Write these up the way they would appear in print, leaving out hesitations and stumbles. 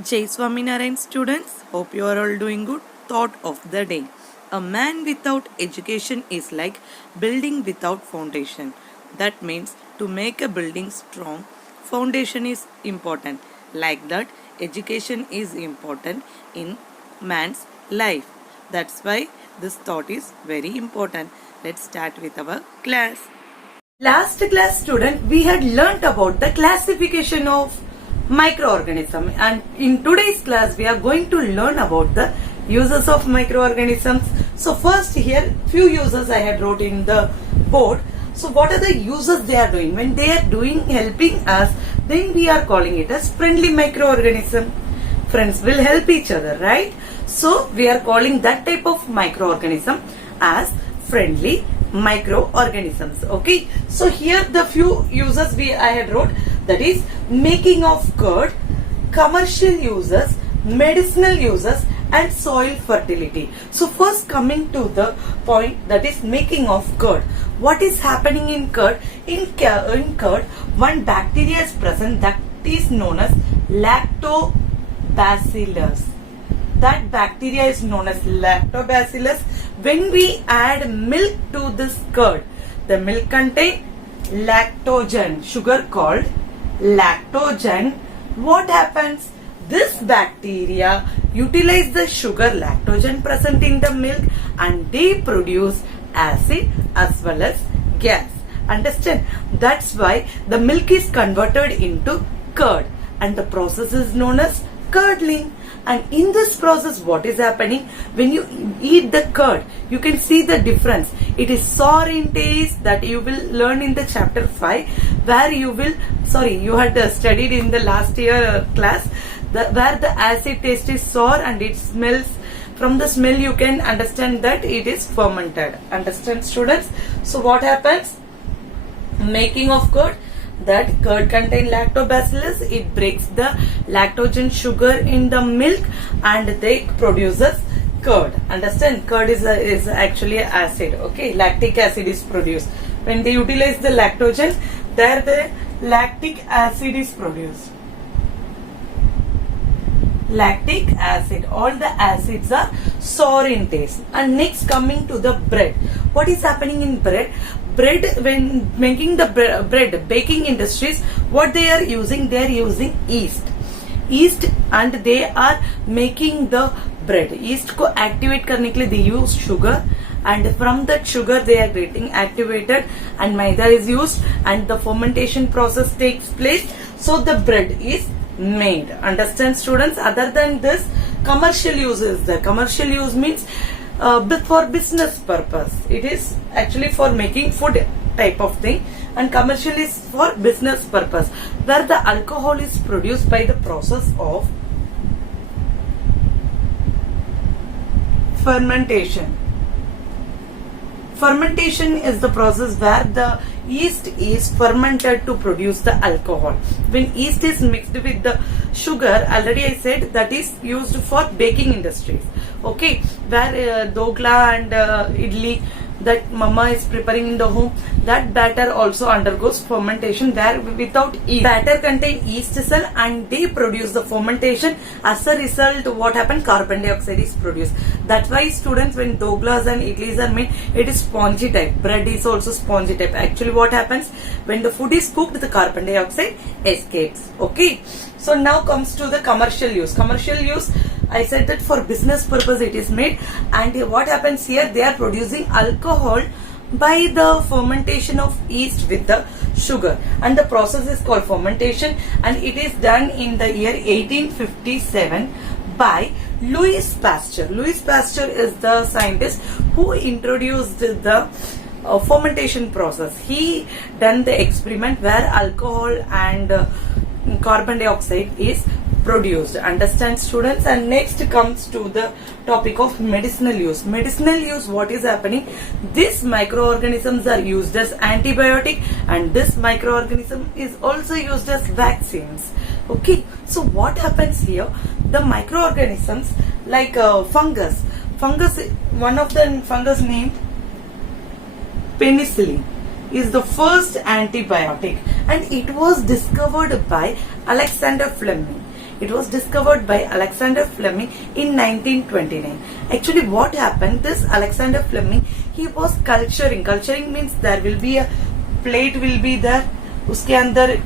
Jai Swaminarayan students, hope you are all doing good. Thought of the day. A man without education is like building without foundation. That means to make a building strong, foundation is important. Like that, education is important in man's life. That's why this thought is very important. Let's start with our class. Last class student, we had learnt about the classification of microorganism, and in today's class we are going to learn about the uses of microorganisms. So first here few uses I had wrote in the board. So what are the uses they are doing? When they are doing helping us, then we are calling it as friendly microorganism. Friends will help each other, right? So we are calling that type of microorganism as friendly microorganisms. Okay, so here the few uses I had wrote, that is making of curd, commercial uses, medicinal uses, and soil fertility. So first coming to the point, that is making of curd. What is happening in curd? In curd, one bacteria is present that is known as lactobacillus. That bacteria is known as lactobacillus. When we add milk to this curd, the milk contains lactogen, sugar called lactogen. What happens? This bacteria utilize the sugar lactogen present in the milk and they produce acid as well as gas. Understand? That's why the milk is converted into curd and the process is known as curdling. And in this process, what is happening? When you eat the curd, you can see the difference. It is sour in taste, that you will learn in the chapter 5, where you had studied in the last year class, where the acid taste is sour and it smells. From the smell you can understand that it is fermented. Understand, students? So what happens? Making of curd. That curd contains lactobacillus. It breaks the lactogen sugar in the milk and they produces curd. Understand? Curd is actually acid. Okay, lactic acid is produced. When they utilize the lactogen, there the lactic acid is produced. Lactic acid. All the acids are sour in taste. And next coming to the bread. What is happening in bread? Bread, when making the bread, baking industries, what they are using yeast, and they are making the bread. Yeast को activate करने के लिए they use sugar, and from that sugar they are getting activated and maida is used and the fermentation process takes place, so the bread is made. Understand, students? Other than this, commercial use is there. Commercial use means for business purpose. It is actually for making food type of thing, and commercial is for business purpose, where the alcohol is produced by the process of fermentation. Fermentation is the process where the yeast is fermented to produce the alcohol. When yeast is mixed with the sugar, already I said that is used for baking industries. Okay, where dokla and idli that mama is preparing in the home, that batter also undergoes fermentation, where without yeast. Batter contain yeast cell and they produce the fermentation. As a result, what happened? Carbon dioxide is produced. That's why, students, when doklas and idlis are made, it is spongy type. Bread is also spongy type. Actually, what happens? When the food is cooked, the carbon dioxide escapes. Okay. So now comes to the commercial use. Commercial use, I said that for business purpose it is made, and what happens here? They are producing alcohol by the fermentation of yeast with the sugar, and the process is called fermentation, and it is done in the year 1857 by Louis Pasteur. Louis Pasteur is the scientist who introduced the fermentation process. He done the experiment where alcohol and carbon dioxide is produced. Understand, students? And next comes to the topic of medicinal use. Medicinal use, what is happening? These microorganisms are used as antibiotic, and this microorganism is also used as vaccines. Okay, so what happens here? The microorganisms like fungus, one of the fungus named penicillin is the first antibiotic, and it was discovered by Alexander Fleming. It was discovered by Alexander Fleming in 1929. Actually, what happened? This Alexander Fleming, he was culturing. Culturing means there will be a plate will be there. उसके अंदर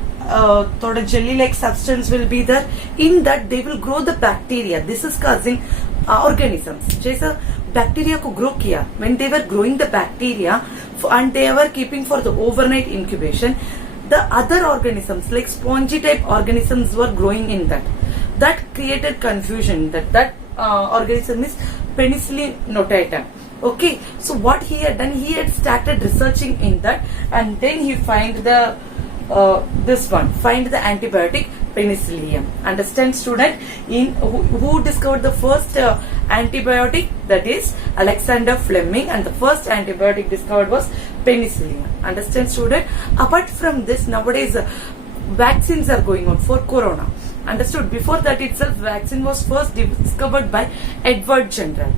थोड़ा jelly like substance will be there. In that they will grow the bacteria. This is causing organisms. जैसा bacteria को grow किया. When they were growing the bacteria and they were keeping for the overnight incubation, the other organisms like spongy type organisms were growing in that. That created confusion. That organism is Penicillium notatum. Okay, so what he had done, he had started researching in that, and then he find the find the antibiotic penicillium. Understand, student? In who discovered the first antibiotic? That is Alexander Fleming, and the first antibiotic discovered was penicillium. Understand, student? Apart from this, nowadays vaccines are going on for corona. Understood? Before that itself, vaccine was first discovered by Edward Jenner.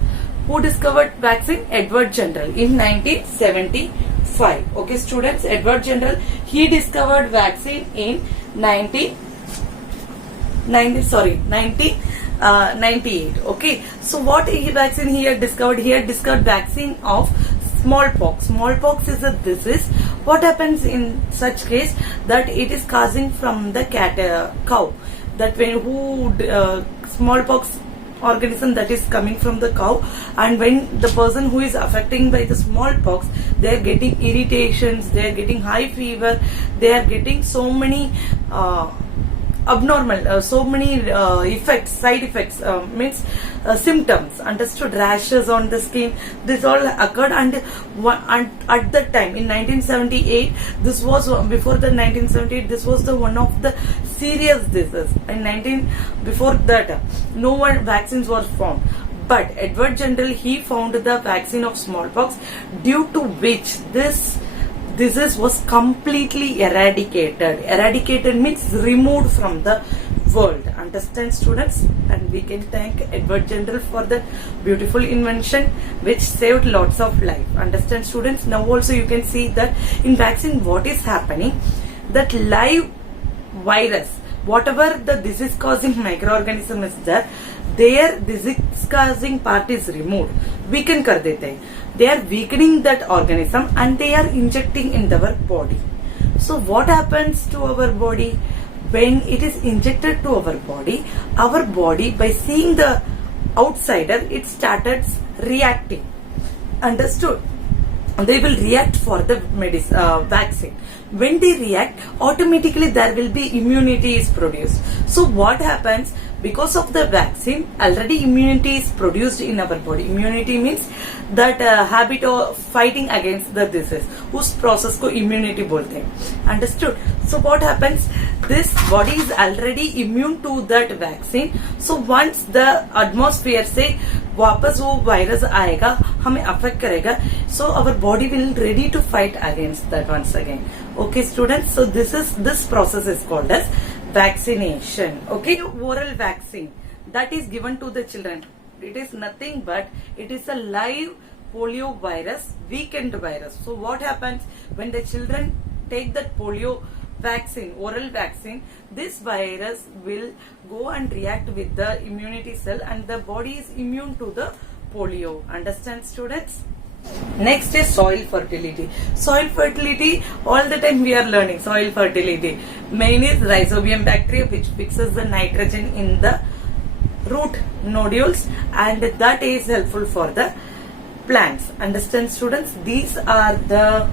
Who discovered vaccine? Edward Jenner in 1975. Okay, students, Edward Jenner, he discovered vaccine in 1998. Okay, so what vaccine he had discovered? He had discovered vaccine of smallpox. Smallpox is a disease. What happens in such case? That it is causing from the cow. That when smallpox organism that is coming from the cow, and when the person who is affecting by the smallpox, they are getting irritations, they are getting high fever, they are getting so many abnormal, so many effects, side effects, means symptoms. Understood? Rashes on the skin, this all occurred, and at that time in 1978, this was before the 1978, this was the one of the serious diseases. Before that, no one vaccines were found. But Edward Jenner, he found the vaccine of smallpox, due to which this disease was completely eradicated. Eradicated means removed from the world. Understand, students? And we can thank Edward Jenner for the beautiful invention which saved lots of life. Understand, students? Now also you can see that in vaccine what is happening, that live virus, whatever the disease causing microorganism is there, their disease causing part is removed, weaken kar dete hain. They are weakening that organism and they are injecting in our body. So what happens to our body? When it is injected to our body by seeing the outsider, it started reacting. Understood? They will react for the vaccine. When they react, automatically there will be immunity is produced. So what happens? Because of the vaccine, already immunity is produced in our body. Immunity means that habit of fighting against the disease. उस process को immunity बोलते हैं. Understood? So what happens? This body is already immune to that vaccine. So once the atmosphere से वापस वो virus आएगा, हमें affect करेगा. So our body will ready to fight against that once again. Okay, students. So this process is called as vaccination. Okay, oral vaccine that is given to the children. It is nothing but it is a live polio virus, weakened virus. So what happens when the children take that polio vaccine, oral vaccine, this virus will go and react with the immunity cell and the body is immune to the polio. Understand, students? Next is soil fertility. Soil fertility, all the time we are learning soil fertility. Main is rhizobium bacteria, which fixes the nitrogen in the root nodules, and that is helpful for the plants. Understand, students? These are the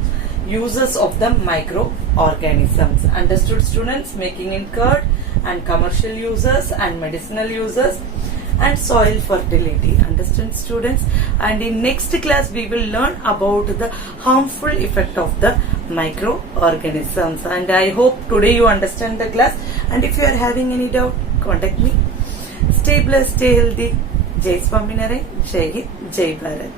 uses of the microorganisms. Understood, students? Making in curd, and commercial uses and medicinal uses, and soil fertility. Understand, students? And in next class we will learn about the harmful effect of the microorganisms. And I hope today you understand the class, and if you are having any doubt, contact me. Stay blessed, stay healthy. Jai Swaminarayan, Jai Hind, Jai Bharat.